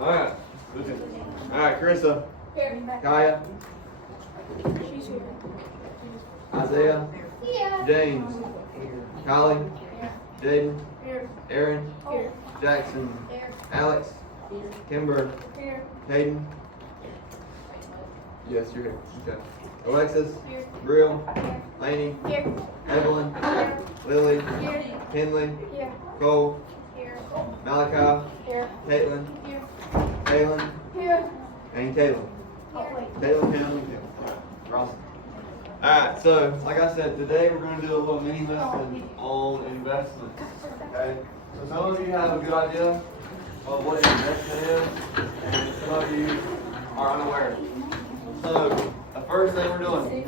Alright. Alright, Carissa. Here. Kaya. She's here. Isaiah. Yeah. James. Kylie. Jaden. Here. Aaron. Here. Jackson. Here. Alex. Kimber. Here. Hayden. Yes, you're here. Okay. Alexis. Here. Brill. Here. Laney. Here. Evelyn. Here. Lily. Here. Kinley. Here. Cole. Here. Malachi. Here. Caitlin. Here. Kaylin. Here. And Caleb. Oh, wait. Caleb, Hannah, and Kim. Awesome. Alright, so like I said, today we're going to do a little mini lesson on investments. Okay? So some of you have a good idea of what an investment is, and some of you are unaware. So the first thing we're doing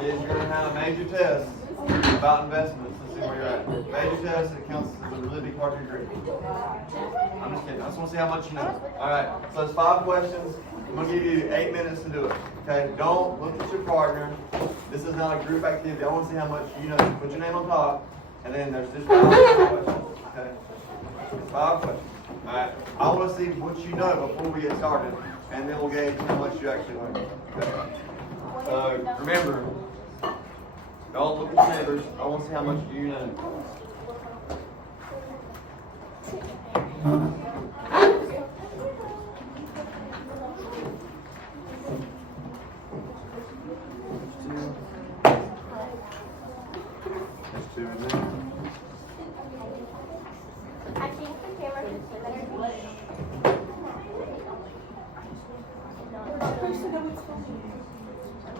is you're going to have a major test about investments to see where you're at. Major test, it counts as a really big part of your degree. I'm just kidding. I just want to see how much you know. Alright, so it's 5 questions. I'm going to give you 8 minutes to do it. Okay? Don't look at your partner. This is not a group activity. I want to see how much you know. Put your name on top, and then there's just 5 questions. Okay? It's 5 questions. Alright? I want to see what you know before we get started, and then we'll gauge how much you actually learn. Okay? So remember, don't look at your neighbors. I want to see how much you know. There's 2 in there. I think the camera should sit better.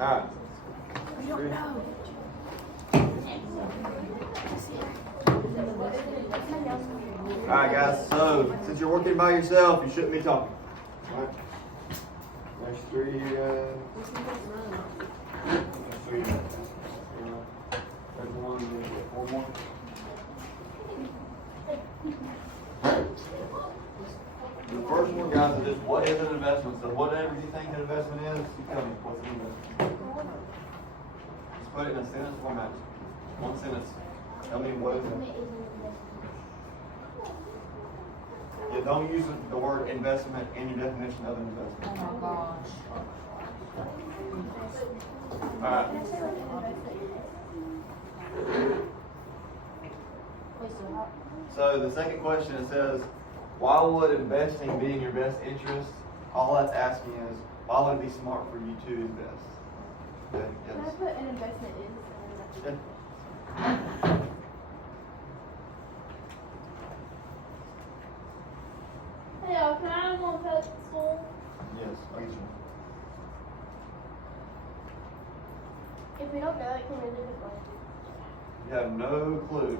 Alright. We don't know. Alright guys, so since you're working by yourself, you shouldn't be talking. Alright. There's 3 there's 3 there's 1, 4 more. The first one, guys, is just what is an investment? So whatever you think an investment is, you tell me what's an investment. Just put it in a sentence format. 1 sentence. Tell me what is it. Yeah, don't use the word investment in your definition of an investment. Oh my gosh. Alright. So the second question, it says, why would investing be in your best interest? All that's asking is, why would it be smart for you to invest? Okay, Can I yes. put an investment in? Yeah. Hey, can I have one pet school? Yes, I'll get you one. If we don't know it, can we leave it blank? You have no clue.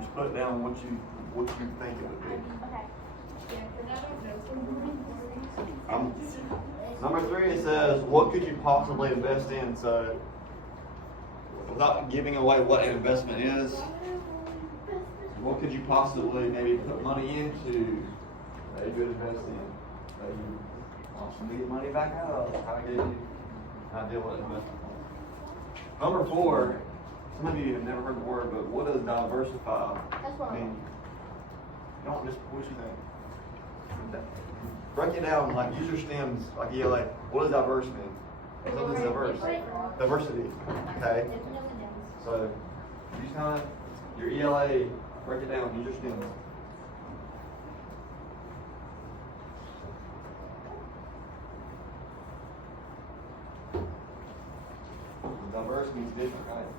Just put down what you think it would be. Okay. Number 3, it says, what could you possibly invest in? So, without giving away what an investment is, what could you possibly maybe put money into that you could invest in? That you possibly get money back out of? How to give you an idea what an investment is. Number 4, some of you have never heard the word, but what does diversify That's what I mean? want. You don't just, what you think? Break it down, like use your stems, like ELA. What does diverse mean? Something's diverse. Diversity. Okay? So, use kind of your ELA, break it down, use your stems. Diverse means different, right?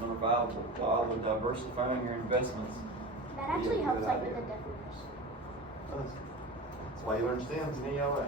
Number 5, while we're diversifying your investments. That actually helps like with the definition. That's why you learn stems in ELA.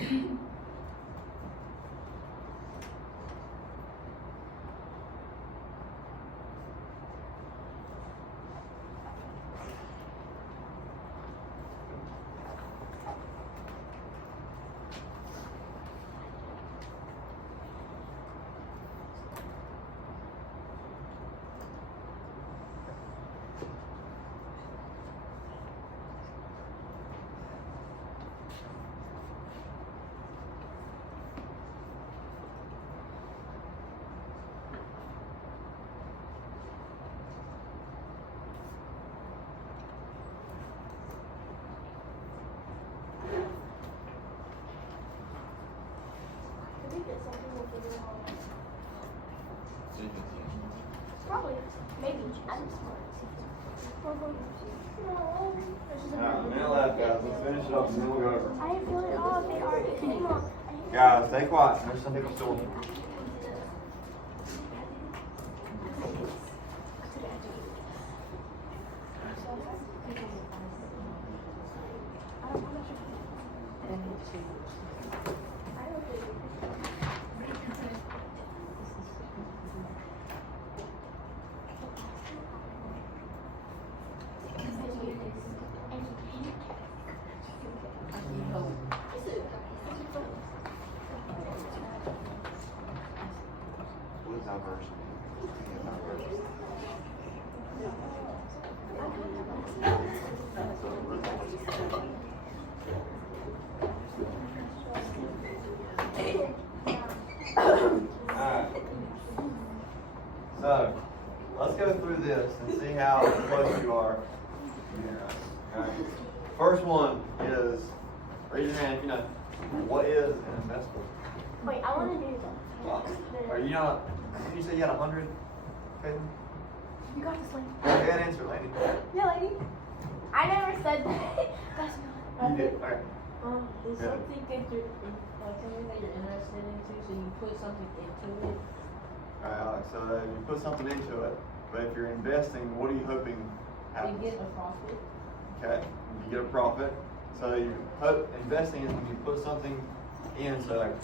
I think it's something we'll figure out. Probably. Maybe. I'm smart. No. Alright, minute left, guys. Let's finish it up and then we'll go over. I feel it all. They are. Come on. Guys, stay quiet. There's some people still. What is our version? Alright. So, let's go through this and see how close you are. Alright. First one is, raise your hand if you know, what is an investment? Wait, I want to do that. Are you not, did you say you had 100? Caitlin? You got this, lady. Go ahead and answer, lady. Yeah, lady. I never said that. That's not. You did, alright. It's Yeah. something that you're, like something that you're interested into, so you put something into it. Alright, Alex, so you put something into it, but if you're investing, what are you hoping You happens? get a profit. Okay, you get a profit. So you hope investing is when you put something in, so like,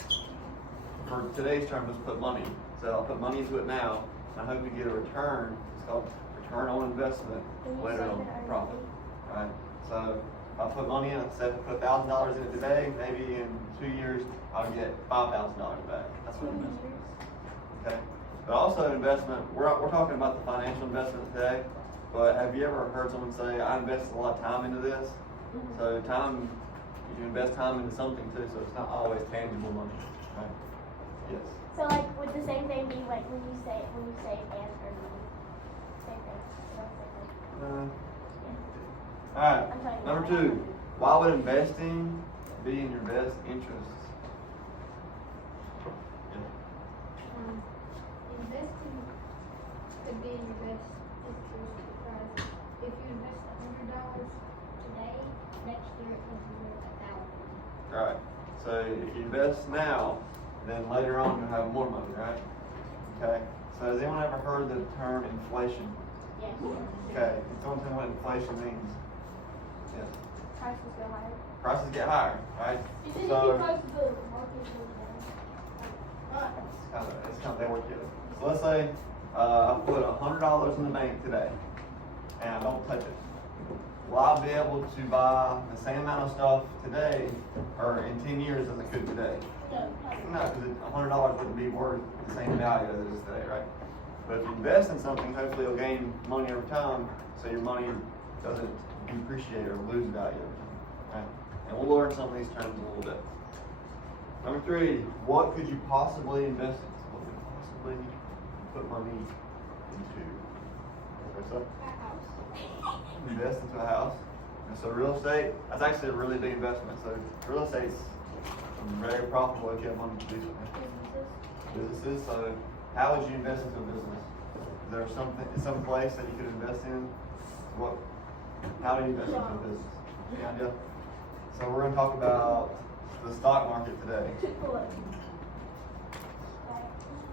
for today's term, let's put money. So I'll put money into it now, and I hope you get a return. It's called return on investment later on profit. Right? So if I put money in, say I put $1,000 in it today, maybe in 2 years I'll get $5,000 back. That's what investment is. Okay. But also investment, we're talking about the financial investment today, but have you ever heard someone say, I invested a lot of time into this? So time, you can invest time into something too, so it's not always tangible money, right? Yes. So like, would the same thing be like when you say and earn money? Same thing. You know, same thing. Alright, I'm sorry. number 2, why would investing be in your best interests? Investing could be in your best interest because if you invest $100 today, next year it could be worth $1,000. Alright, so if you invest now, then later on you'll have more money, right? Okay, so has anyone ever heard the term inflation? Yes. Okay, can someone tell me what inflation means? Yes. Prices go higher. Prices get higher, right? Is it So- because the market goes down? It's kind of, they work together. So let's say, I put $100 in the bank today, and I don't touch it. Will I be able to buy the same amount of stuff today, or in 10 years as I could today? No. No, because $100 wouldn't be worth the same value as it is today, right? But if you invest in something, hopefully you'll gain money over time, so your money doesn't depreciate or lose value over time, right? And we'll learn some of these terms a little bit. Number 3, what could you possibly invest in? What could you possibly put money into? What's up? Invest into a house. And so real estate, that's actually a really big investment. So real estate's very profitable if you have money to do something. Businesses, so how would you invest into a business? Is there some place that you could invest in? How do you invest into a business? Any idea? So we're gonna talk about the stock market today. Chick-fil-A.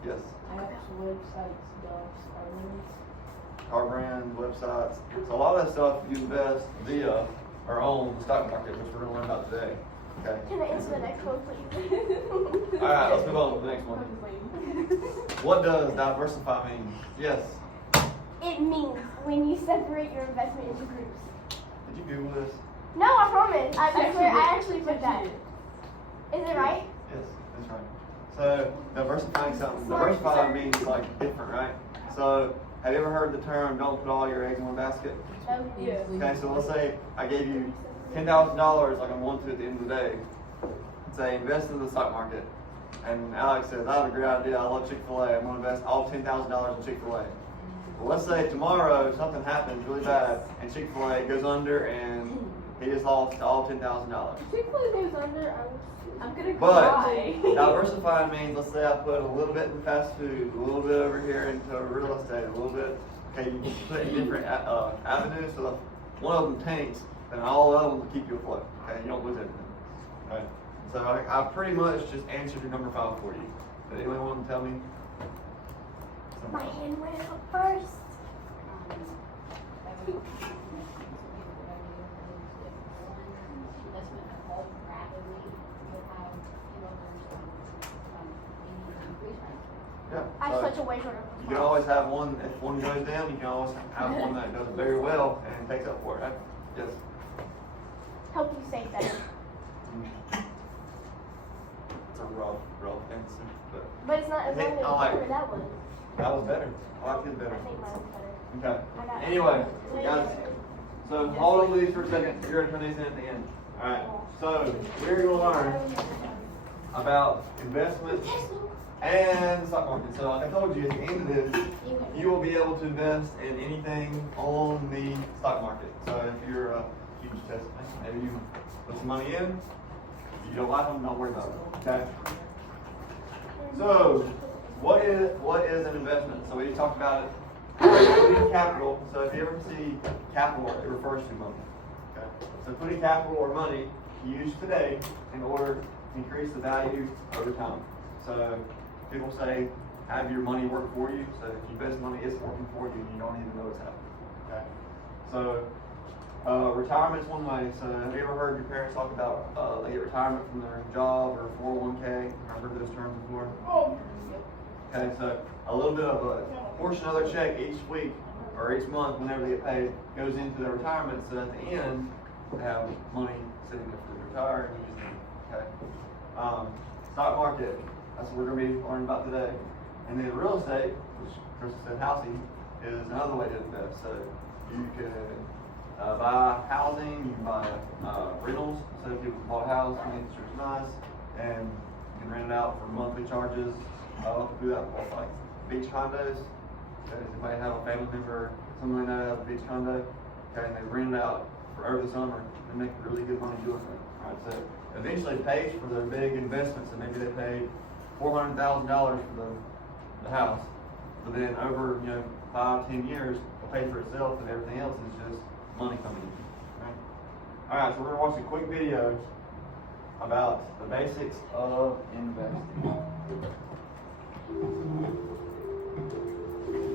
Yes. Apps, websites, jobs, Car brands, websites. So a lot of that stuff you invest via or on the stock market, which we're gonna learn about today. Okay. Can I answer the next one, please? Alright, let's move on to the next one. What does diversify mean? Yes. It means when you separate your investment into groups. Did you Google this? No, I promise. I swear, I actually Yes, put you that. did. Is it right? Yes, that's right. So diversifying something. Diversify means like different, right? So have you ever heard the term "don't put all your eggs in one basket"? No. Yes. Okay, so let's say I gave you $10,000 like I want to at the end of the day. Say invest in the stock market. And Alex says, I have a great idea, I love Chick-fil-A, I'm gonna invest all $10,000 in Chick-fil-A. Well, let's say tomorrow something happens really bad and Chick-fil-A goes under and he just lost all $10,000. Chick-fil-A goes under, I'm gonna But cry. diversifying means, let's say I put a little bit in fast food, a little bit over here into real estate, a little bit, okay, you can put in different avenues, so if one of them tanks, then all of them will keep you afloat, okay, you don't lose anything, okay? So I pretty much just answered your number 5 for you. Did anyone want to tell me? My hand went up first. Yeah. I so switch away from it. you can always have one, if one goes down, you can always have one that does very well and takes up for it, right? Yes. Help you save better. It's a rough answer, but But it's not as Hey, long as I like- whatever that was. that was better. I like it better. I think mine was better. Okay. Anyway, guys, so hold on to these for a second. You're going to turn these in at the end. Alright, so we're going to learn about investments and stock market. So like I told you, at the end of this, you will be able to invest in anything on the stock market. So if you're a huge test, maybe you put some money in, if you don't like them, don't worry about it. Okay? So, what is an investment? So we talked about it. Putting capital. So if you ever see capital, it refers to money. Okay. So putting capital or money used today in order to increase the value over time. So people say, have your money work for you. So if you invest money, it's working for you, and you don't even know it's happening. Okay. So retirement's one way. So have you ever heard your parents talk about they get retirement from their job or 401k? I've heard those terms before. Okay, so a little bit of a portion of their check each week or each month, whenever they get paid, goes into their retirement. So at the end, they have money sitting there for retire and use it. Okay. Stock market. That's what we're going to be learning about today. And then real estate, which Chris said housing, is another way to invest. So you can buy housing, you can buy rentals. So if you bought a house and it's nice, and you can rent it out for monthly charges. Do that with like beach condos. So if you might have a family member, something like that, have a beach condo, okay, and they rent it out for over the summer, they make really good money doing it. Alright, so eventually it pays for their big investments, and maybe they paid $400,000 for the house, but then over 5-10 years, it'll pay for itself, and everything else is just money coming in. Okay? Alright, so we're gonna watch a quick video about the basics of investing.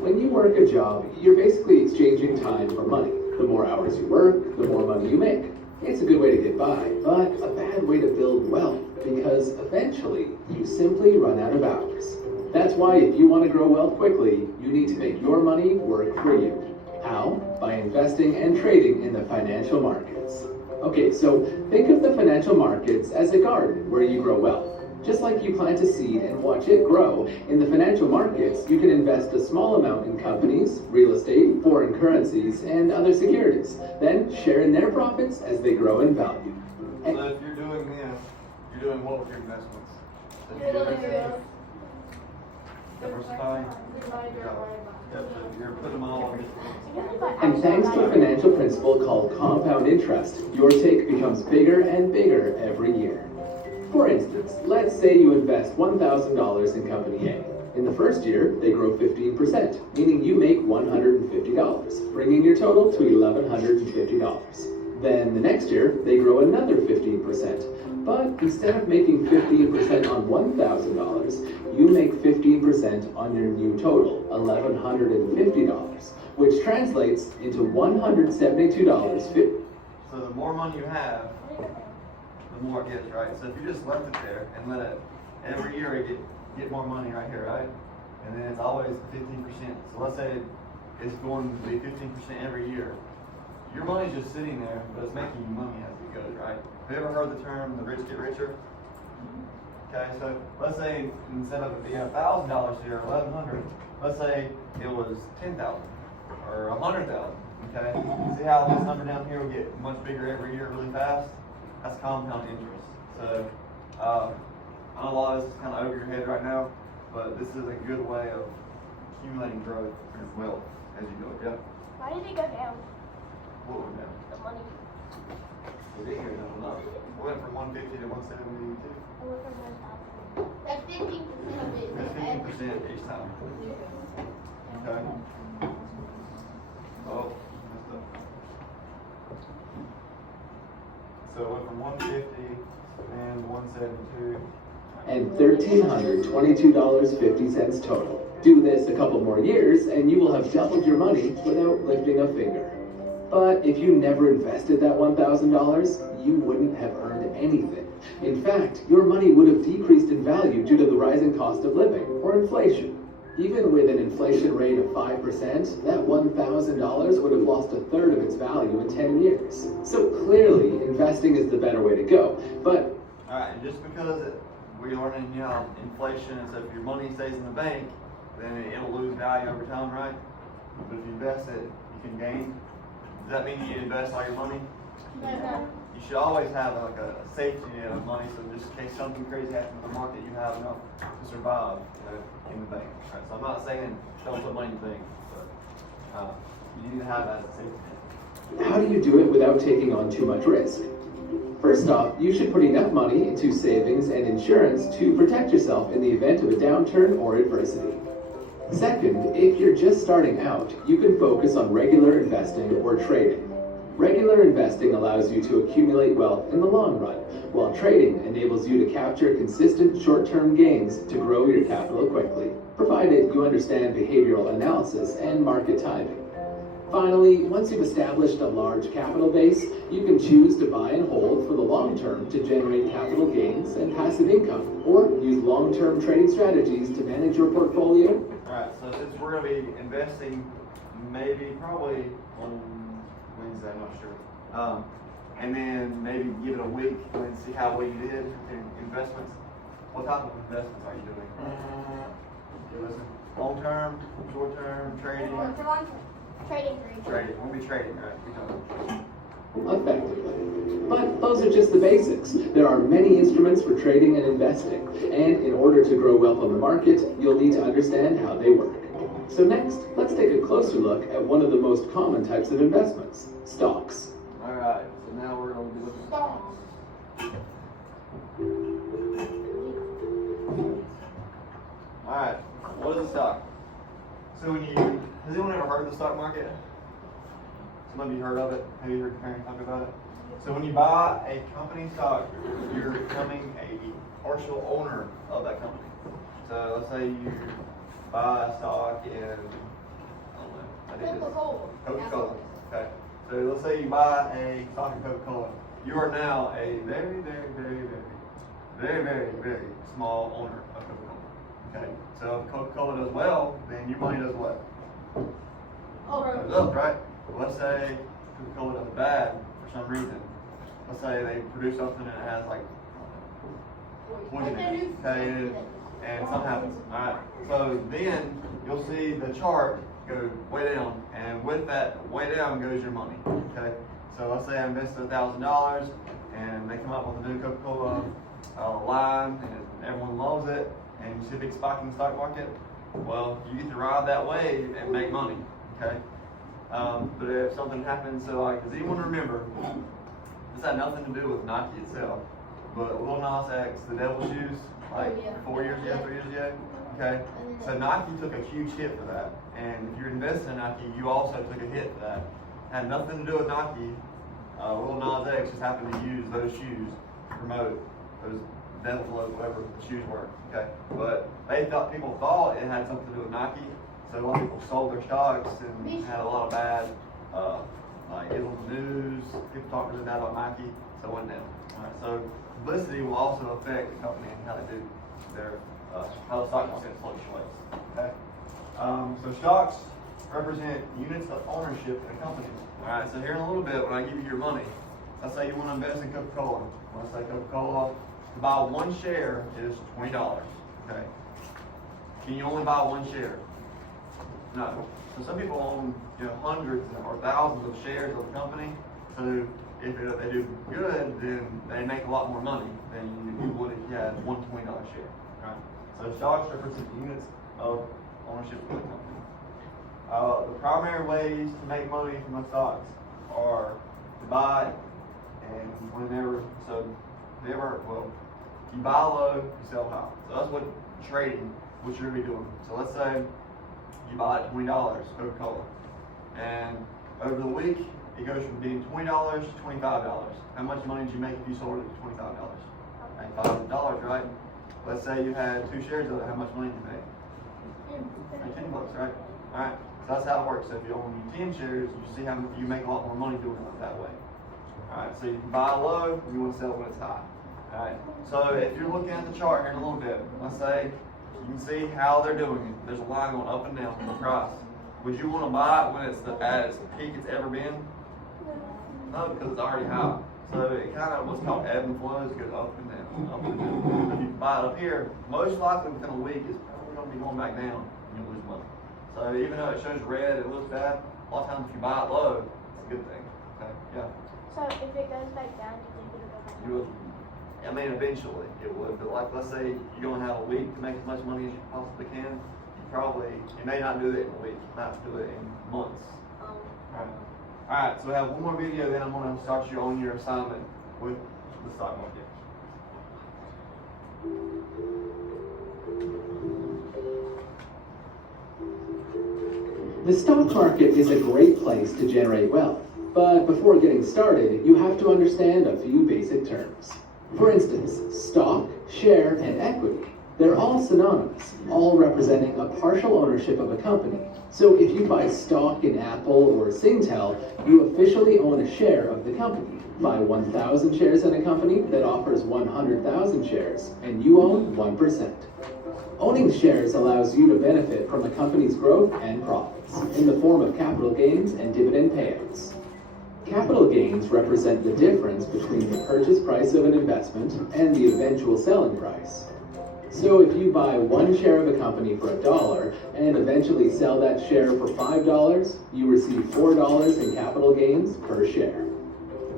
When you work a job, you're basically exchanging time for money. The more hours you work, the more money you make. It's a good way to get by, but a bad way to build wealth, because eventually you simply run out of hours. That's why if you want to grow wealth quickly, you need to make your money work for you. How? By investing and trading in the financial markets. Okay, so think of the financial markets as a garden where you grow wealth. Just like you plant a seed and watch it grow, in the financial markets, you can invest a small amount in companies, real estate, foreign currencies, and other securities. Then share in their profits as they grow in value. So if you're doing this, you're doing what with your investments? So if you're diversifying? Yep, so you're putting them all on different. And thanks to a financial principle called compound interest, your take becomes bigger and bigger every year. For instance, let's say you invest $1,000 in Company A. In the first year, they grow 15%, meaning you make $150, bringing your total to $1,150. Then the next year, they grow another 15%. But instead of making 15% on $1,000, you make 15% on your new total, $1,150, which translates into $172.50. So the more money you have, the more it gets, right? So if you just left it there and let it, every year it get more money right here, right? And then it's always 15%. So let's say it's going to be 15% every year. Your money's just sitting there, but it's making you money as it goes, right? Have you ever heard the term the rich get richer? Okay, so let's say instead of it being $1,000 here, $1,100, let's say it was $10,000 or $100,000. Okay, see how this number down here will get much bigger every year really fast? That's compound interest. So I know a lot of this is kind of over your head right now, but this is a good way of accumulating growth and wealth as you go. Yeah. Why did it go down? What was that? The money. It did go down a lot. It went from 150 to 172. It went from 1,000. That's 15% of it. That's 15% each time. Okay. Oh, messed up. So it went from 150 and 172. And $1,322.50 total. Do this a couple more years and you will have doubled your money without lifting a finger. But if you never invested that $1,000, you wouldn't have earned anything. In fact, your money would have decreased in value due to the rising cost of living or inflation. Even with an inflation rate of 5%, that $1,000 would have lost a third of its value in 10 years. So clearly, investing is the better way to go. But Alright, and just because we're learning, inflation, so if your money stays in the bank, then it'll lose value over time, right? But if you invest it, you can gain. Does that mean you invest all your money? No. You should always have like a safety net of money, so just in case something crazy happens in the market, you have enough to survive, in the bank. Right? So I'm not saying don't put money in the bank, but you need to have that as a safety net. how do you do it without taking on too much risk? First off, you should put enough money into savings and insurance to protect yourself in the event of a downturn or adversity. Second, if you're just starting out, you can focus on regular investing or trading. Regular investing allows you to accumulate wealth in the long run, while trading enables you to capture consistent short-term gains to grow your capital quickly, provided you understand behavioral analysis and market timing. Finally, once you've established a large capital base, you can choose to buy and hold for the long term to generate capital gains and passive income, or use long-term trading strategies to manage your portfolio. Alright, so since we're going to be investing probably on Wednesday, I'm not sure. And then maybe give it a week and see how well you did in investments. What type of investments are you doing? You listen. Long term, short term, trading. Trading. Trading. We'll be trading, right? Effectively. But those are just the basics. There are many instruments for trading and investing, and in order to grow wealth on the market, you'll need to understand how they work. So next, let's take a closer look at one of the most common types of investments, stocks. Alright, so now we're going to be looking at stocks. Alright, what is a stock? So has anyone ever heard of the stock market? Some of you heard of it? Have you heard your parents talk about it? So when you buy a company stock, you're becoming a partial owner of that company. So let's say you buy a stock in, I don't know, Coca-Cola. Okay. So let's say you buy a stock in Coca-Cola. You are now a very, very, very, very, very, very, very small owner of Coca-Cola. Okay. So if Coca-Cola does well, then your money does what? Goes up, right? Well, let's say Coca-Cola does bad for some reason. Let's say they produce something and it has like poison in it. Okay, and something happens. Alright. So then you'll see the chart go way down, and with that way down goes your money. Okay. So let's say I invested $1,000 and they come up with a new Coca-Cola line and everyone loves it, and you see a big spike in the stock market. Well, you get to ride that wave and make money. Okay. But if something happens, so like, does anyone remember? This had nothing to do with Nike itself, but Lil Nas X, the Devil Shoes, like 4 years ago, 3 years ago. Okay, so Nike took a huge hit for that, and if you're investing in Nike, you also took a hit for that. It had nothing to do with Nike. Lil Nas X just happened to use those shoes to promote those Devil Low, whatever the shoes were. Okay, but people thought it had something to do with Nike. So a lot of people sold their stocks and had a lot of bad, like it was news, people talking really bad about Nike, so it went down. Alright, so publicity will also affect the company and how they do their, how the stock market fluctuates, okay? So stocks represent units of ownership in a company. All right, so here in a little bit, when I give you your money, let's say you want to invest in Coca-Cola. When I say Coca-Cola, to buy one share is $20, okay? Can you only buy one share? No. So some people own, hundreds or thousands of shares of the company. So if they do good, then they make a lot more money than you would if you had one $20 share, right? So stocks represent units of ownership of the company. The primary ways to make money from the stocks are to buy and whenever, so never, well, you buy low, you sell high. So that's what trading, what you're going to be doing. So let's say you buy at $20, Coca-Cola, and over the week, it goes from being $20 to $25. How much money did you make if you sold it for $25? Made $500, right? Let's say you had 2 shares of it, how much money did you make? Like $10, right? Alright, so that's how it works. So if you own 10 shares, you see how you make a lot more money doing it that way. Alright, so you can buy low, you want to sell when it's high. Alright, so if you're looking at the chart here in a little bit, let's say you can see how they're doing it. There's a line going up and down from the price. Would you want to buy it when it's at its peak it's ever been? No, because it's already high. So it kind of what's called ebb and flows, goes up and down, up and down. If you buy it up here, most likely within a week it's probably going to be going back down and you lose money. So even though it shows red, it looks bad, a lot of times if you buy it low, it's a good thing. Okay, yeah. So if it goes back down, do you think it'll go back You would, I mean, eventually it would, but like let's say you don't have a week to make as much money as you possibly can, you may not do it in a week, not do it in months. Alright, so we have one more video, then I'm going to start you on your assignment with the stock market. The stock market is a great place to generate wealth, but before getting started, you have to understand a few basic terms. For instance, stock, share, and equity. They're all synonymous, all representing a partial ownership of a company. So if you buy stock in Apple or Singtel, you officially own a share of the company. Buy 1,000 shares in a company that offers 100,000 shares, and you own 1%. Owning shares allows you to benefit from a company's growth and profits in the form of capital gains and dividend payouts. Capital gains represent the difference between the purchase price of an investment and the eventual selling price. So if you buy one share of a company for $1 and eventually sell that share for $5, you receive $4 in capital gains per share.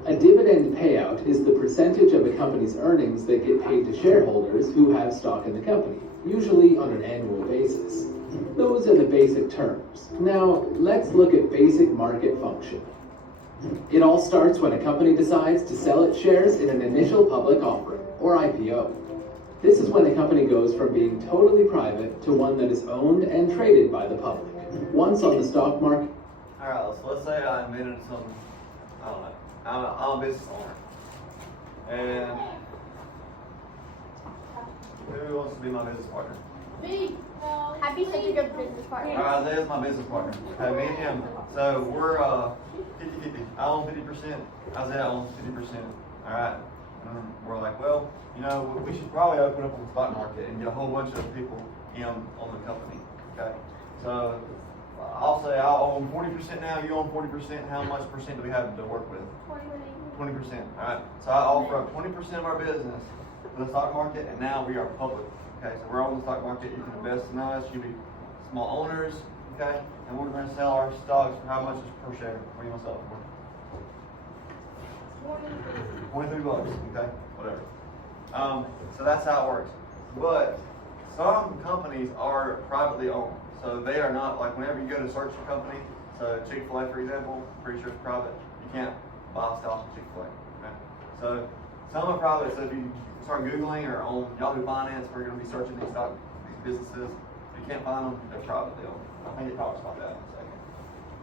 A dividend payout is the percentage of a company's earnings that get paid to shareholders who have stock in the company, usually on an annual basis. Those are the basic terms. Now, let's look at basic market function. It all starts when a company decides to sell its shares in an initial public offering, or IPO. This is when a company goes from being totally private to one that is owned and traded by the public. Once on the stock market. Alright, so let's say I invented some, I don't know, I'm a business owner. And who wants to be my business partner? Me. I'd be such a good business partner. Alright, Isaiah's my business partner. Okay, me and him. So we're 50-50. I own 50%, Isaiah owns 50%. Alright. We're like, well, we should probably open up on the stock market and get a whole bunch of people in on the company. Okay. So I'll say I'll own 40% now, you own 40%. How much percent do we have to work with? 20%. Alright. So I offer up 20% of our business to the stock market, and now we are public. Okay, so we're on the stock market, you can invest in us, you be small owners, okay? And we're going to sell our stocks for how much is per share? What do you want to sell it for? $23, okay? Whatever. So that's how it works. But some companies are privately owned. So they are not, like whenever you go to search a company, so Chick-fil-A, for example, pretty sure it's private. You can't buy stock of Chick-fil-A. Okay? So some are private, so if you start Googling or on Yahoo Finance, we're going to be searching these businesses. If you can't find them, they're privately owned. I think it talks about that in a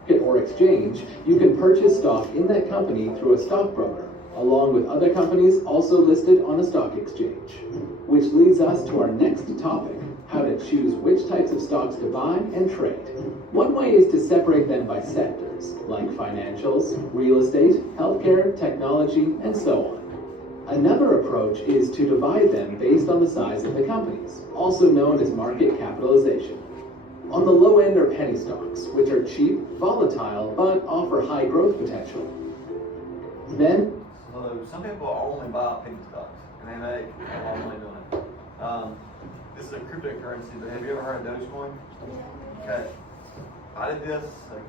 second. Or exchange, you can purchase stock in that company through a stockbroker, along with other companies also listed on a stock exchange. Which leads us to our next topic, how to choose which types of stocks to buy and trade. One way is to separate them by sectors, like financials, real estate, healthcare, technology, and so on. Another approach is to divide them based on the size of the companies, also known as market capitalization. On the low end are penny stocks, which are cheap, volatile, but offer high growth potential. Then, So some people only buy penny stocks, and they make a lot of money doing it. This is a cryptocurrency, but have you ever heard of Dogecoin? Okay. I did this like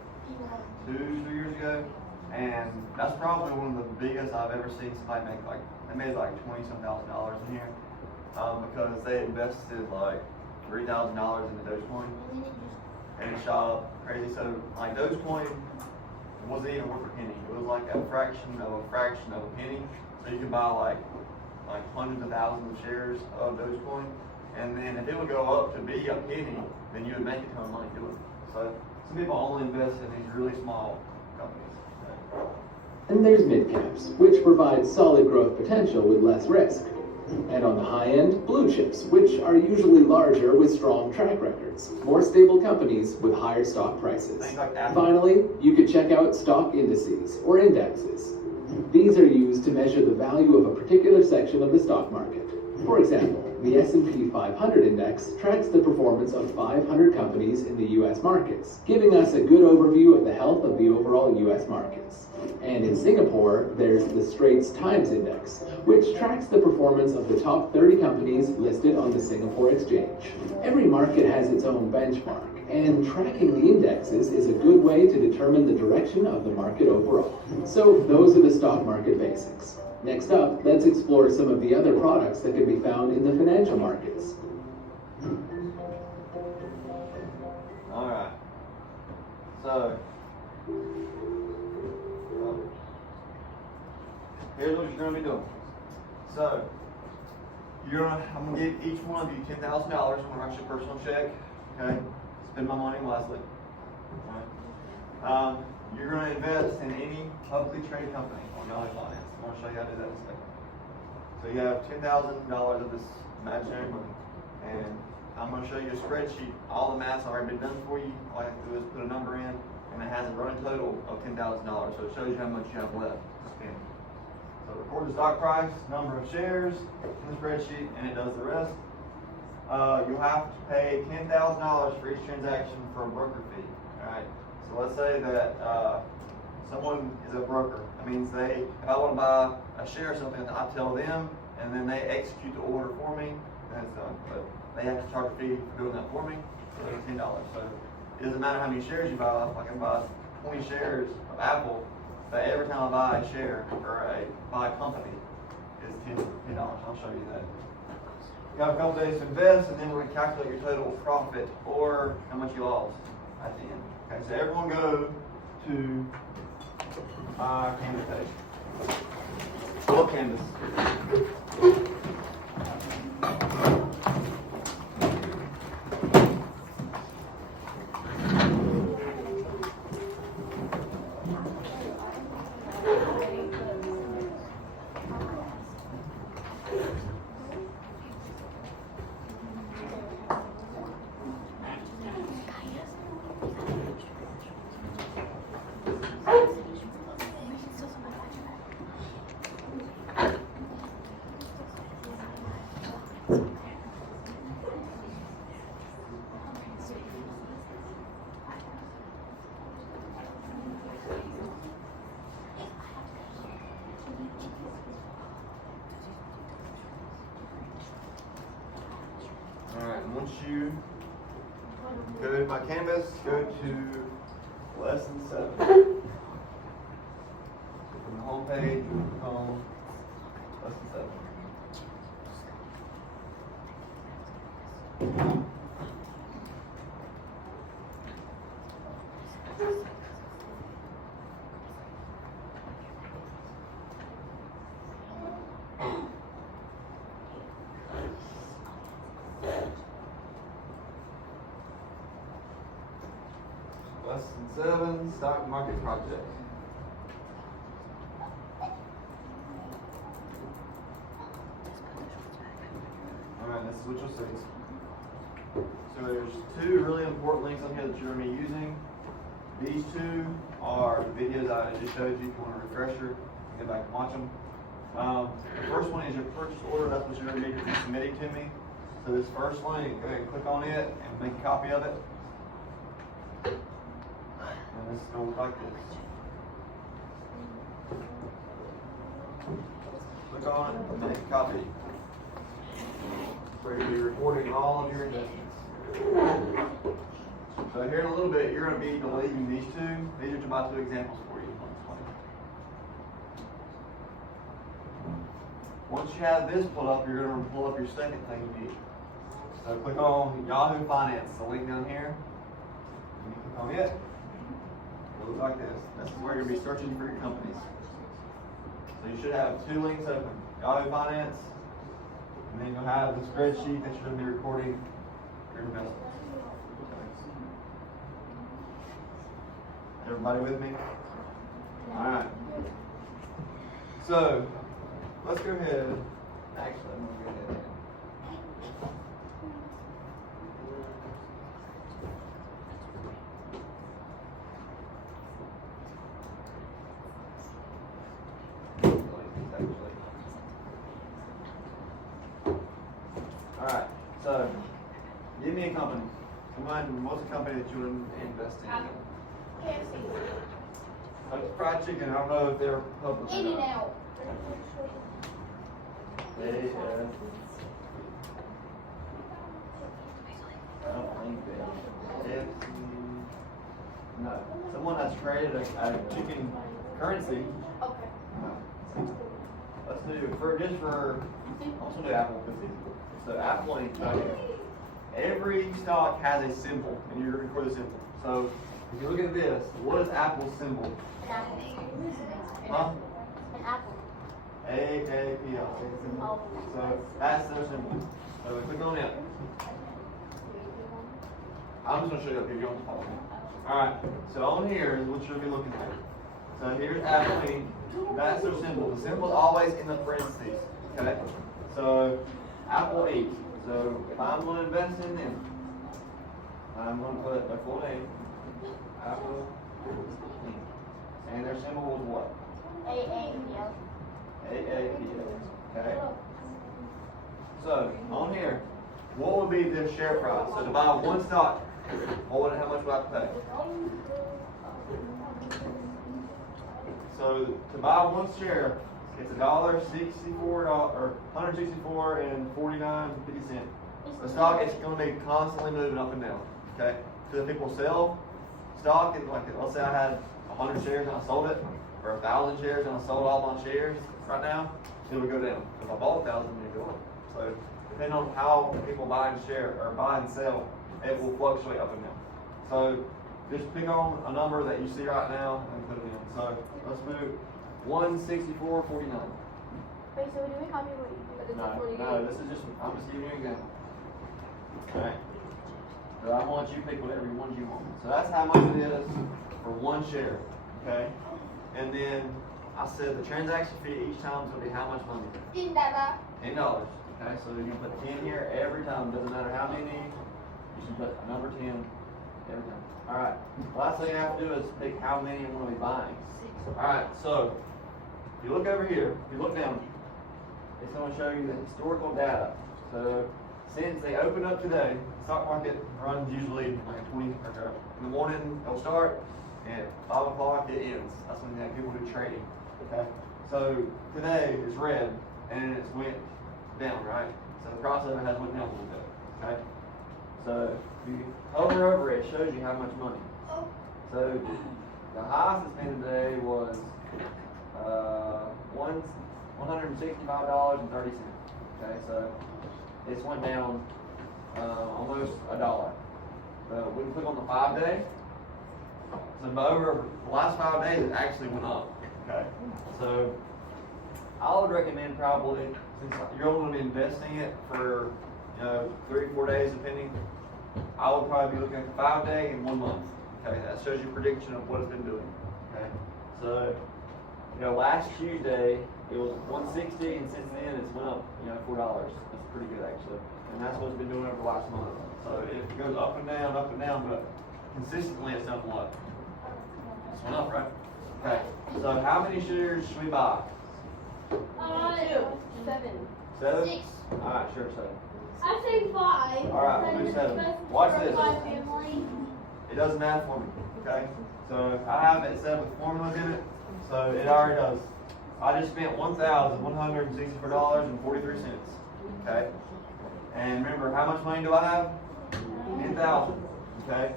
2-3 years ago, and that's probably one of the biggest I've ever seen somebody make. Like, they made like $20-some thousand in here, because they invested like $3,000 into Dogecoin, and it shot up crazy. So like Dogecoin wasn't even worth a penny. It was like a fraction of a penny. So you could buy like hundreds of thousands of shares of Dogecoin, and then if it would go up to be a penny, then you would make a ton of money doing it. So some people only invest in these really small companies. and there's mid-caps, which provide solid growth potential with less risk. And on the high end, blue chips, which are usually larger with strong track records, more stable companies with higher stock prices. Things like Apple. Finally, you could check out stock indices or indexes. These are used to measure the value of a particular section of the stock market. For example, the S&P 500 index tracks the performance of 500 companies in the US markets, giving us a good overview of the health of the overall US markets. And in Singapore, there's the Straits Times Index, which tracks the performance of the top 30 companies listed on the Singapore Exchange. Every market has its own benchmark, and tracking the indexes is a good way to determine the direction of the market overall. So those are the stock market basics. Next up, let's explore some of the other products that can be found in the financial markets. Alright. So, here's what you're going to be doing. So, I'm going to give each one of you $10,000. I'm going to write you a personal check. Okay? Spend my money wisely. Alright? You're going to invest in any publicly traded company on Yahoo Finance. I'm going to show you how to do that in a second. So you have $10,000 of this imaginary money, and I'm going to show you a spreadsheet. All the math's already been done for you. All you have to do is put a number in, and it has a running total of $10,000. So it shows you how much you have left to spend. So record the stock price, number of shares in the spreadsheet, and it does the rest. You'll have to pay $10,000 for each transaction for a broker fee. All right. So let's say that someone is a broker. That means if I want to buy a share of something, I tell them, and then they execute the order for me, and it's done. But they have to charge a fee for doing that for me, so it's $10. So it doesn't matter how many shares you buy. If I can buy 20 shares of Apple, but every time I buy a share or buy a company, it's $10. I'll show you that. You have a couple days to invest, and then we're going to calculate your total profit or how much you lost at the end. Okay, so everyone go to our Canvas page. Full Canvas. Once you go to my Canvas, go to lesson 7. From the home page, home, lesson 7. Lesson 7, Stock Market Project. Alright, this is what you'll see. So there's 2 really important links on here that you're going to be using. These 2 are the videos I just showed you. If you want a refresher, go back and watch them. The first one is your purchase order. That's what you're going to be submitting to me. So this first link, go ahead and click on it and make a copy of it. And this is going to look like this. Click on it and make a copy. So you'll be recording all of your investments. So here in a little bit, you're going to be deleting these two. These are my two examples for you. Once you have this pulled up, you're going to pull up your second thing you need. So click on Yahoo Finance, the link down here. And you click on it. It looks like this. This is where you're going to be searching for your companies. So you should have two links open. Yahoo Finance, and then you'll have the spreadsheet that you're going to be recording your investments. Everybody with me? Alright. So, let's go ahead. Actually, I'm going to go ahead. Alright, so give me a company. Come on, what's a company that you would invest in? KFC. Like fried chicken, I don't know if they're public. In and out. I don't think they. No. Someone that's created a chicken currency. Okay. No. Let's do also do Apple because it's easy. So Apple Inc. right here. Every stock has a symbol, and you're going to record the symbol. So if you look at this, what is Apple's symbol? An apple. Huh? An apple. A-A-P-L. So that's their symbol. So we click on it. I'm just going to show you up here. You don't follow me. Alright, so on here is what you'll be looking at. So here's Apple Inc. That's their symbol. The symbol is always in the parentheses. Okay? So Apple Inc. So if I'm going to invest in them, I'm going to put their full name, Apple Inc. And their symbol was what? A-A-P-L. AAPL. Okay? So, on here, what would be the share price? So to buy one stock, how much would I have to pay? So to buy one share, it's $1.64 or $164.49. The stock is going to be constantly moving up and down. Okay? So if people sell stock, and like let's say I had 100 shares and I sold it, or 1,000 shares and I sold all my shares right now, it would go down. If I bought 1,000, it would go up. So depending on how people buy and share or buy and sell, it will fluctuate up and down. So just pick on a number that you see right now and put it in. So let's move 164.49. Wait, so do we copy what you do? No, this is just, I'm just giving you an example. Okay. So I want you to pick whatever ones you want. So that's how much it is for one share. Okay. And then I said the transaction fee each time is going to be how much money? $10. $10. Okay. So you put 10 here every time. Doesn't matter how many. You should put a number 10 every time. All right. Last thing I have to do is pick how many I'm going to be buying. All right. So if you look over here, if you look down, it's going to show you the historical data. So since they opened up today, the stock market runs usually like 20 or in the morning. It'll start and at 5 o'clock it ends. That's when people do trading. Okay. So today is red and it's went down, right? So the price of it has went down a little bit. Okay. So if you hover over it, it shows you how much money. So the highest it's been today was $165.30. Okay, so it's went down almost $1. We can click on the 5 day. So over the last 5 days, it actually went up. Okay, so I would recommend probably, since you're only going to be investing it for 3 or 4 days depending, I would probably be looking at the 5 day and 1 month. Okay, that shows you a prediction of what it's been doing. Okay, so last Tuesday it was 160, and since then it's went up $4. That's pretty good actually, and that's what it's been doing over the last month. So it goes up and down, but consistently it's done what? It's went up, right? Okay, so how many shares should we buy? Seven. 7? 6. Alright, sure, 7. I say 5. Alright, we'll do 7. Watch this. My family. It does math for me, okay? So I have it set with formulas in it, so it already does. I just spent $1,164.43, okay? And remember, how much money do I have? 10,000, okay?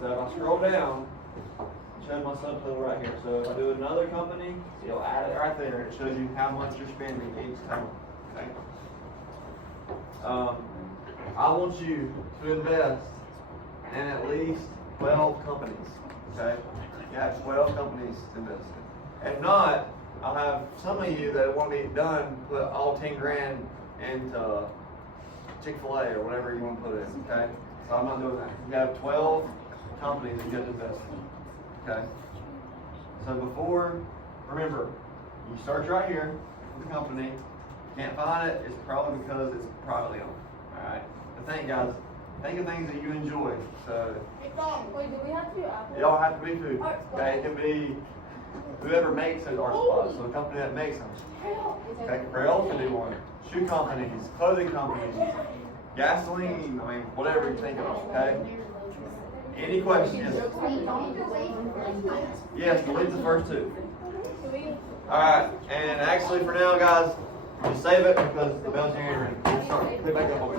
So if I scroll down, it shows my subtotal right here. So if I do another company, it'll add it right there. It shows you how much you're spending each time, okay? I want you to invest in at least 12 companies, okay? You have 12 companies to invest in. If not, I'll have some of you that want to be done, put all 10 grand into Chick-fil-A or whatever you want to put in, okay? So I'm not doing that. You have 12 companies that you have to invest in, okay? So before, remember, you start right here with the company. Can't find it, it's probably because it's privately owned, all right? But guys, think of things that you enjoy. So Wait, do we have to do apples? it don't have to be food. Okay, it can be whoever makes those art supplies. So a company that makes them. Okay, Crayola can do one. Shoe companies, clothing companies, gasoline. I mean, whatever you think of. Okay. Any questions? Yes, delete the first 2. All right, and actually for now, guys, just save it because the bell's ringing. We'll start. Click back up over.